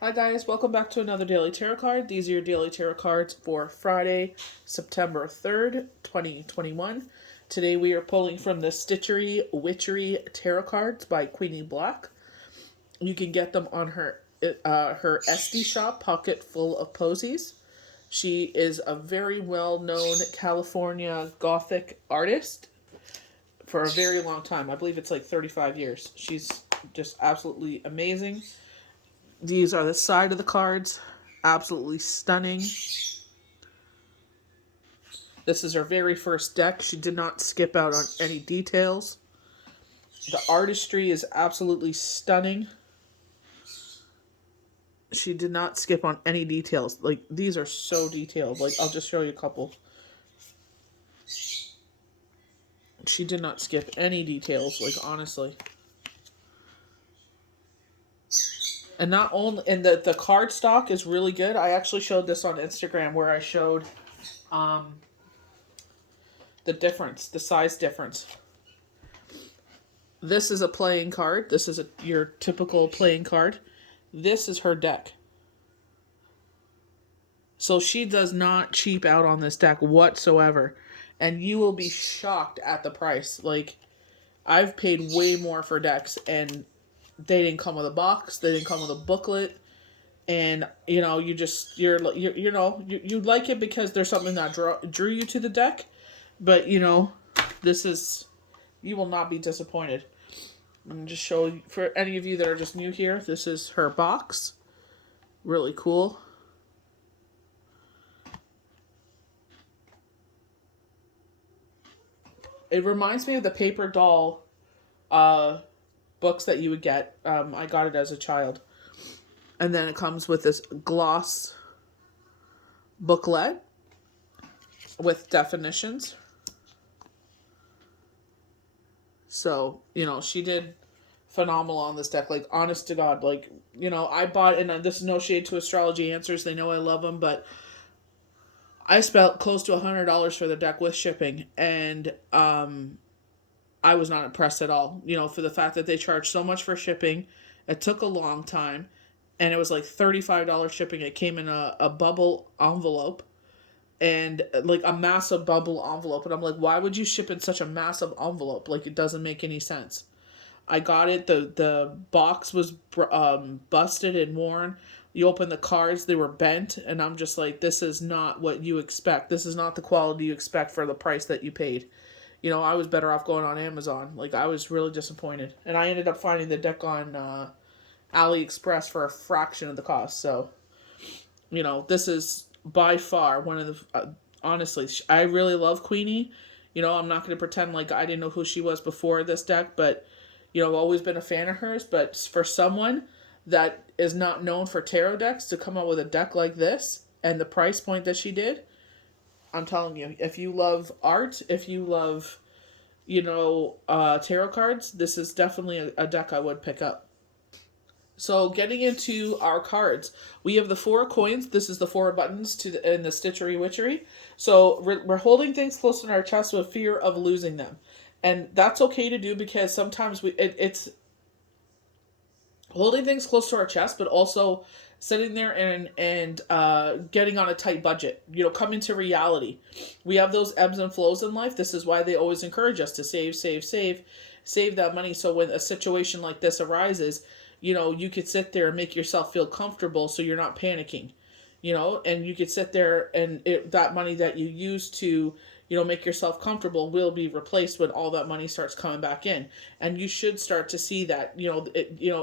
Hi guys, welcome back to another Daily Tarot card. These are your Daily Tarot cards for Friday, September 3rd, 2021. Today we are pulling from the Stitchery Witchery Tarot cards by Queenie Black. You can get them on her SD shop, Pocket Full of Posies. She is a very well-known California Gothic artist for a very long time. I believe it's like 35 years. She's just absolutely amazing. These are the side of the cards. Absolutely stunning. This is her very first deck. She did not skip out on any details. The artistry is absolutely stunning. She did not skip on any details. Like, these are so detailed. Like, I'll just show you a couple. She did not skip any details, like, honestly. And not only, and the card stock is really good. I actually showed this on Instagram where I showed the difference, the size difference. This is a playing card. This is your typical playing card. This is her deck. So she does not cheap out on this deck whatsoever. And you will be shocked at the price. Like, I've paid way more for decks, and they didn't come with a box. They didn't come with a booklet. And, you know, you like it because there's something that drew you to the deck. But, you know, you will not be disappointed. I'm going to just show you, for any of you that are just new here, this is her box. Really cool. It reminds me of the paper doll books that you would get. I got it as a child. And then it comes with this gloss booklet with definitions. So, you know, she did phenomenal on this deck. Like, honest to God, like, you know, I bought, and this is no shade to Astrology Answers. They know I love them, but I spent close to $100 for the deck with shipping, and I was not impressed at all. You know, for the fact that they charged so much for shipping. It took a long time, and it was like $35 shipping. It came in a bubble envelope, and like a massive bubble envelope. And I'm like, why would you ship in such a massive envelope? Like, it doesn't make any sense. I got it. The box was busted and worn. You open the cards, they were bent, and I'm just like, this is not what you expect. This is not the quality you expect for the price that you paid. You know, I was better off going on Amazon. Like, I was really disappointed. And I ended up finding the deck on AliExpress for a fraction of the cost. So, you know, this is by far one of the... honestly, I really love Queenie. You know, I'm not going to pretend like I didn't know who she was before this deck, but, you know, I've always been a fan of hers. But for someone that is not known for tarot decks to come out with a deck like this and the price point that she did, I'm telling you, if you love art, if you love, you know, tarot cards, this is definitely a deck I would pick up. So getting into our cards, we have the 4 coins. This is the 4 buttons in the Stitchery Witchery. So we're holding things close in our chest with fear of losing them. And that's okay to do because sometimes it's holding things close to our chest, but also sitting there and getting on a tight budget. You know, coming to reality. We have those ebbs and flows in life. This is why they always encourage us to save that money. So when a situation like this arises, you know, you could sit there and make yourself feel comfortable so you're not panicking. You know, and you could sit there and that money that you use to, you know, make yourself comfortable will be replaced when all that money starts coming back in. And you should start to see that,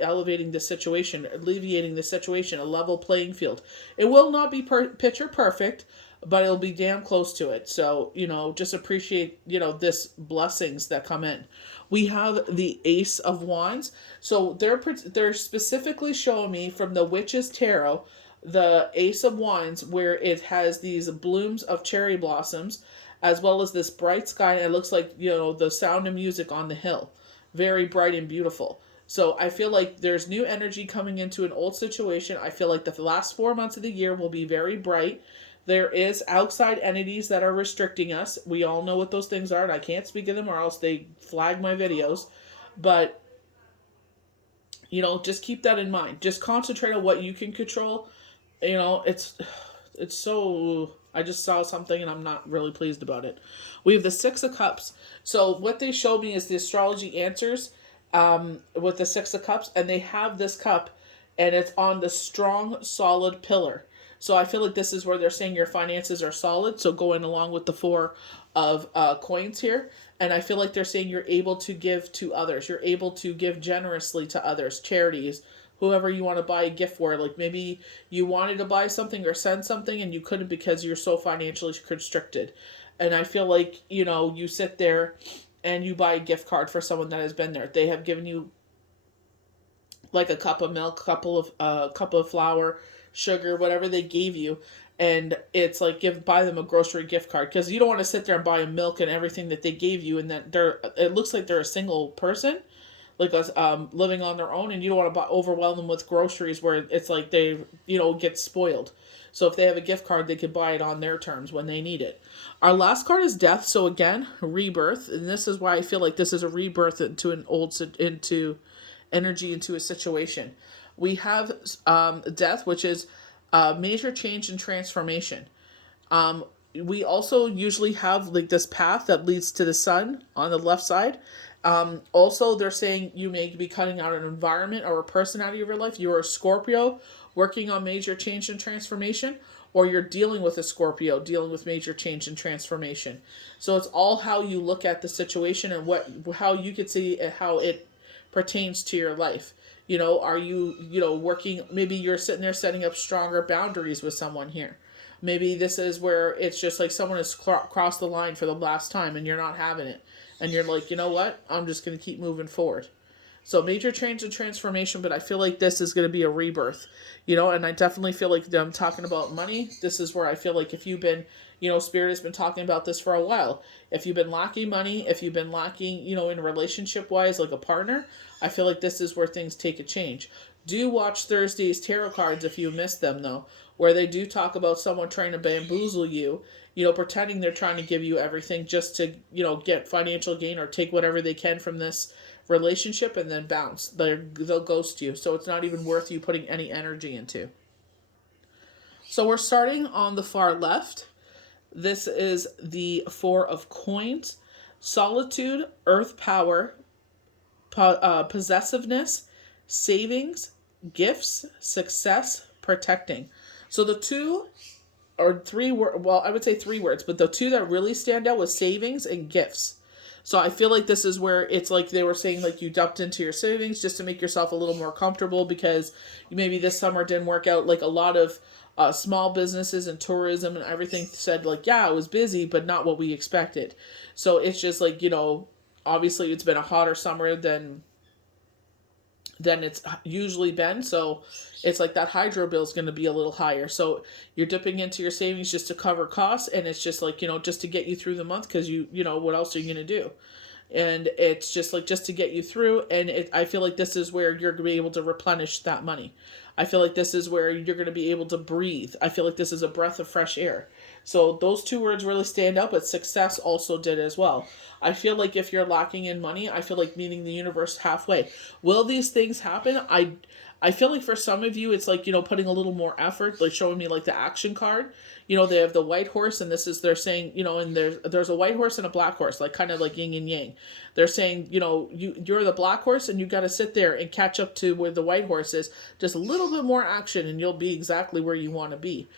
elevating the situation, alleviating the situation, a level playing field. It will not be picture perfect, but it'll be damn close to it. So, you know, just appreciate, you know, this blessings that come in. We have the Ace of Wands. So they're specifically showing me from the Witch's Tarot the Ace of Wands, where it has these blooms of cherry blossoms, as well as this bright sky, and it looks like, you know, the sound of music on the hill. Very bright and beautiful. So I feel like there's new energy coming into an old situation. I feel like the last 4 months of the year will be very bright. There is outside entities that are restricting us. We all know what those things are, and I can't speak of them or else they flag my videos. But Just keep that in mind. Just concentrate on what you can control. It's so, I just saw something and I'm not really pleased about it. We have the Six of Cups. So what they show me is the astrology answers with the Six of Cups, and they have this cup, and it's on the strong, solid pillar. So I feel like this is where they're saying your finances are solid. So going along with the Four of coins here, and I feel like they're saying you're able to give to others. You're able to give generously to others, charities, whoever you want to buy a gift for. Like maybe you wanted to buy something or send something and you couldn't because you're so financially constricted. And I feel like, you sit there and you buy a gift card for someone that has been there. They have given you like a cup of milk, cup of flour, sugar, whatever they gave you, and it's like buy them a grocery gift card, because you don't want to sit there and buy milk and everything that they gave you, and that it looks like they're a single person, like living on their own, and you don't want to overwhelm them with groceries where it's like they get spoiled. So if they have a gift card, they could buy it on their terms when they need it. Our last card is death. So again, rebirth, and this is why I feel like this is a rebirth into energy, into a situation. We have death, which is major change and transformation. We also usually have like this path that leads to the sun on the left side. Also, they're saying you may be cutting out an environment or a person out of your life. You're a Scorpio working on major change and transformation, or you're dealing with a Scorpio dealing with major change and transformation. So it's all how you look at the situation and how you could see how it pertains to your life. Are you, working, maybe you're sitting there setting up stronger boundaries with someone here. Maybe this is where it's just like someone has crossed the line for the last time and you're not having it. And you're like, you know what? I'm just going to keep moving forward. So major change and transformation, but I feel like this is going to be a rebirth, and I definitely feel like I'm talking about money. This is where I feel like if you've been, Spirit has been talking about this for a while. If you've been lacking money, if you've been lacking, in relationship wise, like a partner, I feel like this is where things take a change. Do watch Thursday's tarot cards if you missed them, though, where they do talk about someone trying to bamboozle you, pretending they're trying to give you everything just to, get financial gain or take whatever they can from this relationship and then bounce. They'll ghost you. So it's not even worth you putting any energy into. So we're starting on the far left. This is the Four of Coins. Solitude, earth power, possessiveness, savings, gifts, success, protecting. So the two or three well, I would say three words, but the two that really stand out was savings and gifts. So I feel like this is where it's like they were saying like you dumped into your savings just to make yourself a little more comfortable because maybe this summer didn't work out. Like a lot of small businesses and tourism and everything said like, yeah, it was busy, but not what we expected. So it's just like, obviously it's been a hotter summer than it's usually been. So it's like that hydro bill is going to be a little higher. So you're dipping into your savings just to cover costs. And it's just like, just to get you through the month because what else are you going to do? And it's just like, just to get you through. And I feel like this is where you're going to be able to replenish that money. I feel like this is where you're going to be able to breathe. I feel like this is a breath of fresh air. So those two words really stand out, but success also did as well. I feel like if you're lacking in money, I feel like meeting the universe halfway. Will these things happen? I feel like for some of you, it's like, putting a little more effort, like showing me like the action card. They have the white horse, and this is, they're saying, and there's a white horse and a black horse, like kind of like yin and yang. They're saying, you're the black horse and you got to sit there and catch up to where the white horse is. Just a little bit more action and you'll be exactly where you want to be.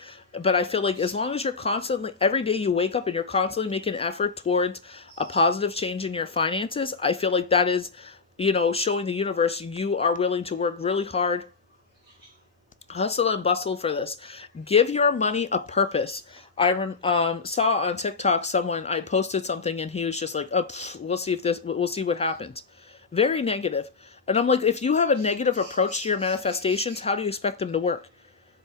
But I feel like as long as you're constantly, every day you wake up and you're constantly making effort towards a positive change in your finances, I feel like that is, showing the universe you are willing to work really hard, hustle and bustle for this. Give your money a purpose. I saw on TikTok I posted something and he was just like, oh, we'll see what happens. Very negative. And I'm like, if you have a negative approach to your manifestations, how do you expect them to work?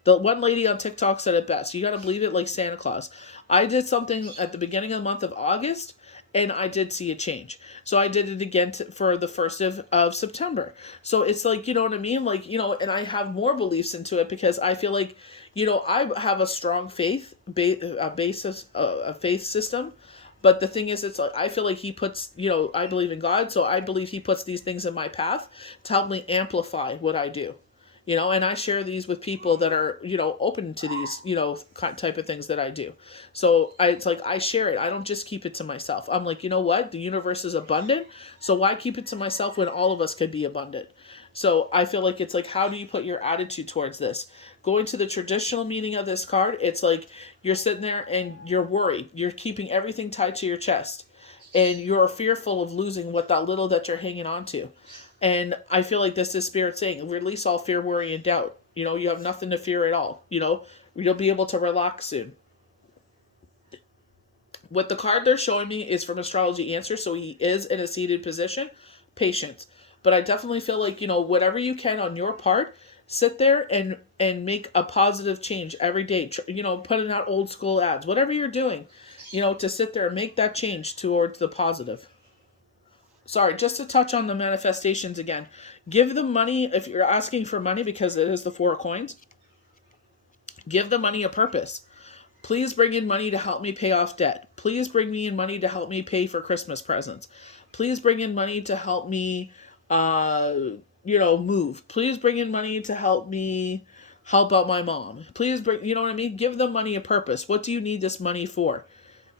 The one lady on TikTok said it best. You got to believe it like Santa Claus. I did something at the beginning of the month of August, and I did see a change. So I did it again for the 1st of September. So it's like, you know what I mean? Like, and I have more beliefs into it because I feel like, I have a strong faith basis, a faith system. But the thing is, it's like, I feel like he puts, I believe in God, so I believe he puts these things in my path to help me amplify what I do. And I share these with people that are, open to these, type of things that I do. So it's like I share it. I don't just keep it to myself. I'm like, you know what? The universe is abundant. So why keep it to myself when all of us could be abundant? So I feel like it's like, how do you put your attitude towards this? Going to the traditional meaning of this card, it's like you're sitting there and you're worried. You're keeping everything tied to your chest. And you're fearful of losing what that little that you're hanging on to. And I feel like this is Spirit saying, release all fear, worry, and doubt. You have nothing to fear at all. You'll be able to relax soon. What the card they're showing me is from Astrology Answer, so he is in a seated position. Patience. But I definitely feel like, whatever you can on your part, sit there and make a positive change every day. Putting out old school ads, whatever you're doing, to sit there and make that change towards the positive. Sorry, just to touch on the manifestations again. Give the money, if you're asking for money, because it is the 4 of coins, give the money a purpose. Please bring in money to help me pay off debt. Please bring me in money to help me pay for Christmas presents. Please bring in money to help me, move. Please bring in money to help me help out my mom. Please bring, you know what I mean? Give the money a purpose. What do you need this money for?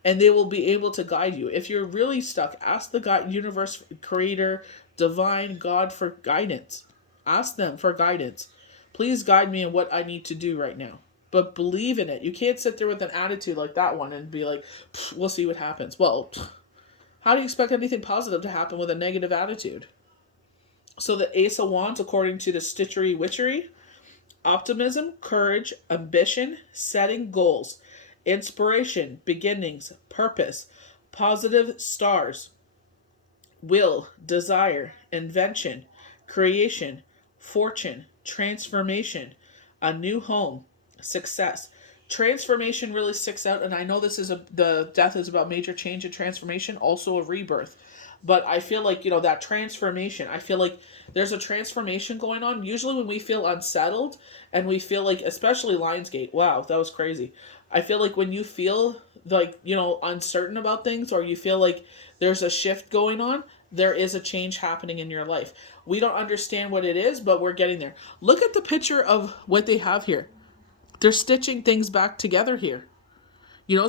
And they will be able to guide you. If you're really stuck, ask the God, universe, creator, divine, God for guidance. Ask them for guidance. Please guide me in what I need to do right now. But believe in it. You can't sit there with an attitude like that one and be like, we'll see what happens. Well, how do you expect anything positive to happen with a negative attitude? So the Ace of Wands, according to the Stitchery Witchery, optimism, courage, ambition, setting goals, inspiration, beginnings, purpose, positive stars, will, desire, invention, creation, fortune, transformation, a new home, success. Transformation really sticks out, and I know this is the death is about major change and transformation, also a rebirth. But I feel like, that transformation, I feel like there's a transformation going on. Usually when we feel unsettled and we feel like, especially Lionsgate, wow, that was crazy. I feel like when you feel like, uncertain about things, or you feel like there's a shift going on, there is a change happening in your life. We don't understand what it is, but we're getting there. Look at the picture of what they have here. They're stitching things back together here.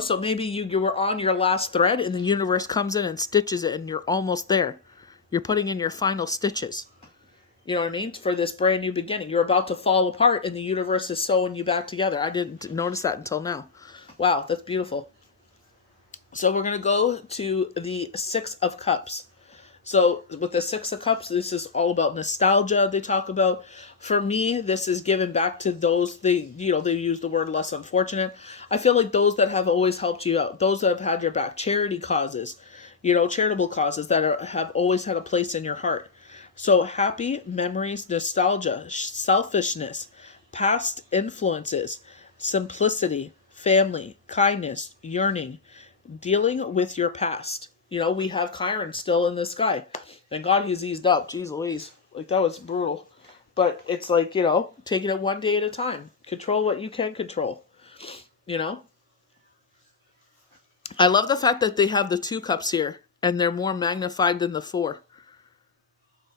So maybe you were on your last thread and the universe comes in and stitches it and you're almost there. You're putting in your final stitches. You know what I mean? For this brand new beginning. You're about to fall apart and the universe is sewing you back together. I didn't notice that until now. Wow, that's beautiful. So we're going to go to the 6 of Cups. So with the 6 of Cups, this is all about nostalgia. They talk about, for me, this is given back to those, they use the word less unfortunate. I feel like those that have always helped you out, those that have had your back, charity causes, charitable causes that have always had a place in your heart. So happy memories, nostalgia, selfishness, past influences, simplicity, family, kindness, yearning, dealing with your past. We have Chiron still in the sky. Thank God he's eased up. Jeez Louise. Like, that was brutal. But it's like, taking it one day at a time. Control what you can control. I love the fact that they have the 2 cups here. And they're more magnified than the 4.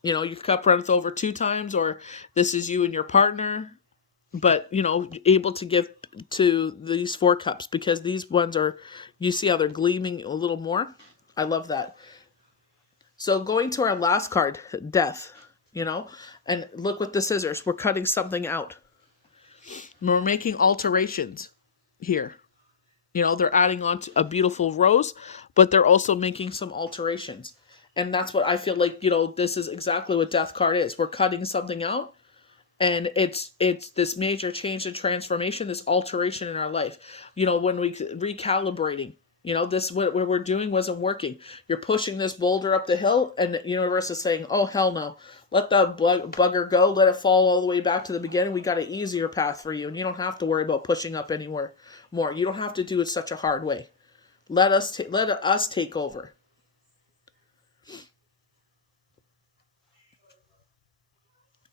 Your cup runneth over 2 times. Or this is you and your partner. But, able to give to these 4 cups. Because these ones are, you see how they're gleaming a little more. I love that. So going to our last card, death, and look with the scissors. We're cutting something out. We're making alterations here. They're adding on to a beautiful rose, but they're also making some alterations. And that's what I feel like, this is exactly what death card is. We're cutting something out, and it's this major change and transformation, this alteration in our life. When we recalibrating. This what we're doing wasn't working. You're pushing this boulder up the hill, and the universe is saying, "Oh hell no! Let that bugger go. Let it fall all the way back to the beginning. We got an easier path for you, and you don't have to worry about pushing up anywhere more. You don't have to do it such a hard way. Let us take over."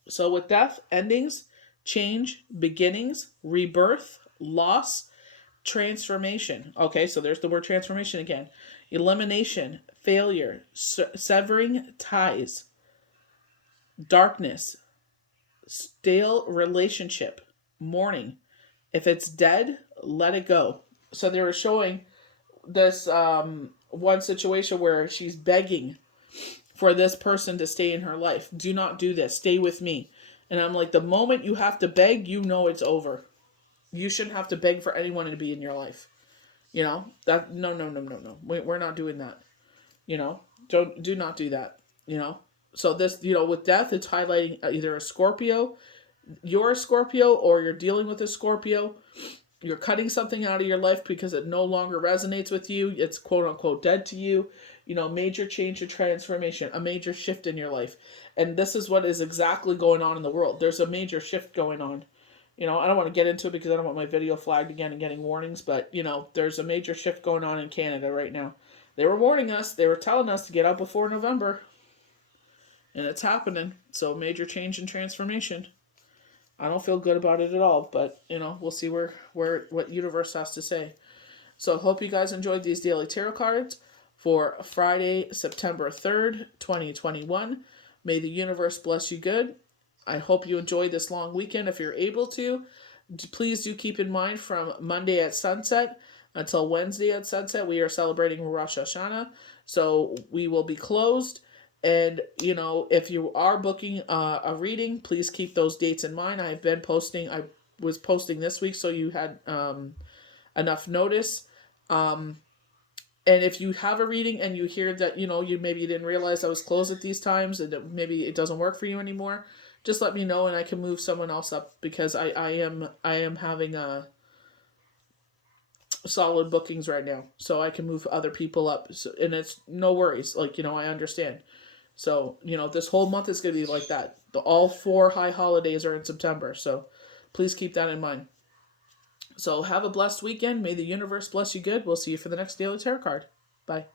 So with death, endings, change, beginnings, rebirth, loss, transformation. Okay, so there's the word transformation again. Elimination, failure, severing ties, darkness, stale relationship, mourning. If it's dead, let it go. So they were showing this one situation where she's begging for this person to stay in her life. Do not do this. Stay with me. And I'm like, the moment you have to beg, you know it's over. You shouldn't have to beg for anyone to be in your life. You know that no. We're not doing that. You know, do not do that. You know. So this, with death, it's highlighting either a Scorpio, you're a Scorpio, or you're dealing with a Scorpio. You're cutting something out of your life because it no longer resonates with you. It's quote unquote dead to you. Major change or transformation, a major shift in your life. And this is what is exactly going on in the world. There's a major shift going on. I don't want to get into it because I don't want my video flagged again and getting warnings, but, there's a major shift going on in Canada right now. They were warning us. They were telling us to get out before November. And it's happening. So major change and transformation. I don't feel good about it at all, but, we'll see what universe has to say. So hope you guys enjoyed these daily tarot cards for Friday, September 3rd, 2021. May the universe bless you good. I hope you enjoy this long weekend if you're able to. Please do keep in mind from Monday at sunset until Wednesday at sunset, we are celebrating Rosh Hashanah. So we will be closed. And, if you are booking a reading, please keep those dates in mind. I was posting this week so you had enough notice. And if you have a reading and you hear that, you maybe didn't realize I was closed at these times and that maybe it doesn't work for you anymore, just let me know and I can move someone else up because I am having solid bookings right now. So I can move other people up. So, and it's no worries. I understand. So, this whole month is going to be like that. All 4 high holidays are in September. So please keep that in mind. So have a blessed weekend. May the universe bless you good. We'll see you for the next Daily Tarot card. Bye.